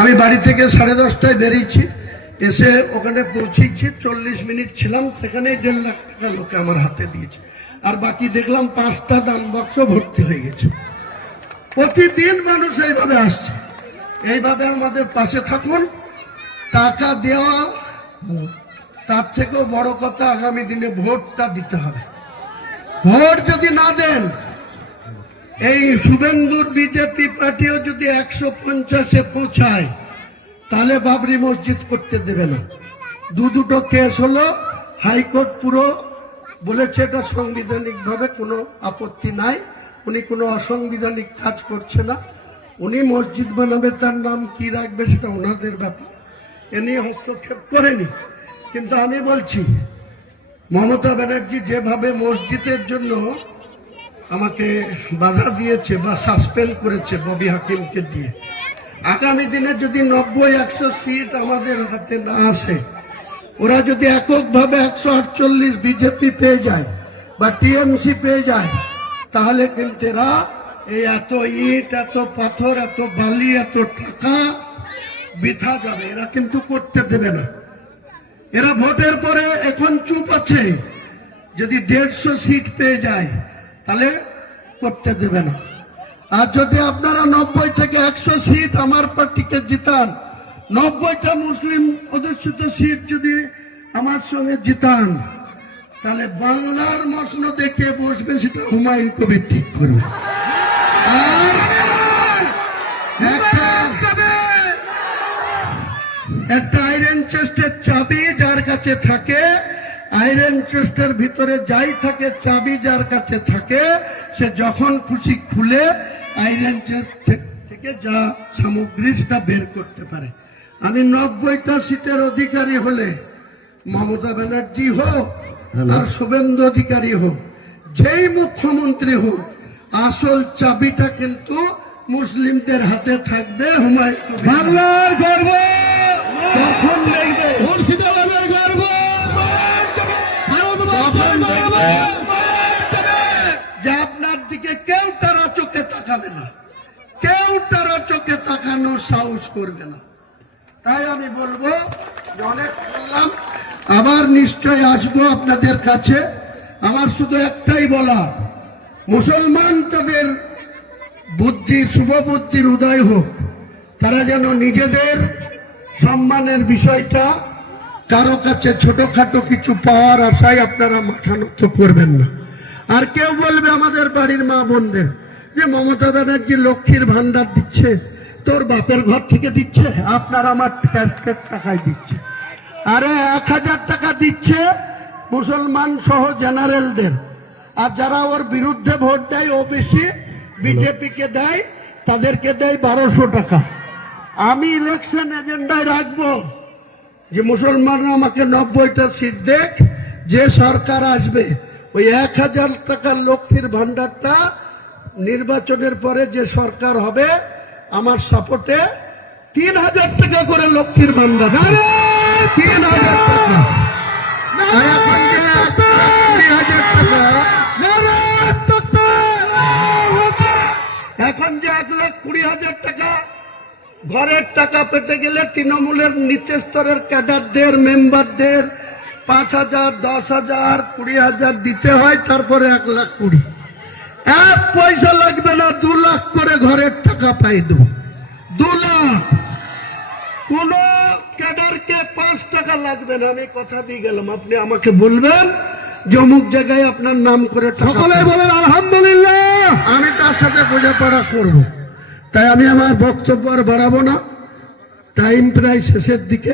আমি বাড়ি থেকে 10:30টায় বেরিয়েছি, এসে ওখানে পৌঁছেছি, 40 মিনিট ছিলাম সেখানে। 1.5 লাখ টাকা লোকে আমার হাতে দিয়েছে, আর বাকি দেখলাম 5টা দান বাক্স ভর্তি হয়ে গেছে। প্রতিদিন মানুষ এইভাবে আসছে। এইভাবে আমাদের পাশে থাকুন। টাকা দেওয়া তার থেকেও বড় কথা, আগামী দিনে ভোটটা দিতে হবে। ভোট যদি না দেন, এই শুভেন্দুর বিজেপি পার্টিও যদি 150-এ পৌঁছায়, তাহলে বাবরি মসজিদ করতে দেবে না। দুটো কেস হলো, হাইকোর্ট পুরো বলেছে এটা সাংবিধানিক ভাবে কোনো আপত্তি নাই, উনি কোনো অসাংবিধানিক কাজ করছে না। উনি মসজিদ বানাবে, তার নাম কি রাখবে সেটা ওনাদের ব্যাপার, এ নিয়ে হস্তক্ষেপ করেনি। কিন্তু আমি বলছি, মমতা ব্যানার্জি যেভাবে মসজিদের জন্য আমাকে বাধা দিয়েছে বা সাসপেন্ড করেছে ববি হাকিমকে দিয়ে, আগামী দিনে যদি 90-100 সিট আমাদের হাতে না আসে, ওরা যদি এককভাবে 148 বিজেপি পেয়ে যায় বা টিএমসি পেয়ে যায়, তাহলে কিন্তু এরা এই এত ইট, এত পাথর, এত বালি, এত টাকা বৃথা যাবে, এরা কিন্তু করতে দেবে না। এরা ভোটের পরে এখন চুপ আছে, যদি 150 সিট পেয়ে যায় তাহলে করতে দেবে না। আর যদি আপনারা 90 থেকে 100 সিট আমার পার্টিকে জিতান, 90টা মুসলিম অধ্যুষিত সিট যদি আমার সঙ্গে জিতান, তাহলে বাংলার মসনদে দেখে বসবে সেটা হুমায়ুন কবির ঠিক করবে। আর একটা আয়রন চেস্টের চাবি যার কাছে থাকে, আয়রন চেস্টের ভিতরে যাই থাকে, চাবি যার কাছে থাকে, সে যখন খুশি খুলে আয়রন চেস্ট থেকে যা সামগ্রী সেটা বের করতে পারে। আমি 90টা সিটের অধিকারী হলে মমতা ব্যানার্জি হোক আর শুভেন্দু অধিকারী হোক, যেই মুখ্যমন্ত্রী হোক, আসল চাবিটা কিন্তু মুসলিমদের হাতে থাকবে। হুমায়ুন কবির বাংলার গর্ব কখন দেখবে, মুর্শিদাবাদের গর্ব যে আপনার দিকে কেউ তারা চোখে তাকাবে না, কেউ তারা চোখে তাকানোর সাহস করবে না। তাই আমি বলবো যে অনেক বললাম, আবার নিশ্চয় আসবো আপনাদের কাছে। আমার শুধু একটাই বলার, মুসলমান তাদের বুদ্ধির, শুভ বুদ্ধির উদয় হোক, তারা যেন নিজেদের সম্মানের বিষয়টা কারো কাছে ছোটখাটো কিছু পাওয়ার আশায় আপনারা মাথা নত করবেন না। আর কেউ বলবে আমাদের বাড়ির মা বোনদের যে মমতা ব্যানার্জি লক্ষ্মীর ভান্ডার দিচ্ছে, তোর বাপের ঘর থেকে দিচ্ছে, আপনার আমার ট্যাক্সের টাকায় দিচ্ছে। আরে 1000 টাকা দিচ্ছে মুসলমান সহ জেনারেলদের, আর যারা ওর বিরুদ্ধে ভোট দেয়, ওবিসি বিজেপিকে দেয়, তাদেরকে দেয় 1200 টাকা। আমি ইলেকশন এজেন্ডায় রাখবো যে মুসলমানরা আমাকে 90টা সিট দেখ, যে সরকার আসবে ওই 1000 টাকার লক্ষ্মীর ভান্ডারটা নির্বাচনের পরে যে সরকার হবে, আমার সাপোর্টে 3000 টাকা করে লক্ষ্মীর ভান্ডার। 3000 টাকা। এখন যে 20,000 টাকা, এখন যে 1,20,000 টাকা ঘরের টাকা পেতে গেলে তৃণমূলের নিচের স্তরের ক্যাডারদের, মেম্বারদের 5,000, 10,000, 20,000 দিতে হয়, তারপরে 1,20,000। 1 পয়সা লাগবে না, 2 লাখ করে ঘরের টাকা পাই দেব। 2 লাখ। কোন ক্যাডারকে 5 টাকা লাগবে না, আমি কথা দিয়ে গেলাম। আপনি আমাকে বলবেন যে অমুক জায়গায় আপনার নাম করে, সকলে বলেন আলহামদুলিল্লাহ, আমি তার সাথে বোঝাপড়া করব। তাই আমি আমার বক্তব্য আর বাড়াবো না, টাইম প্রায় শেষের দিকে।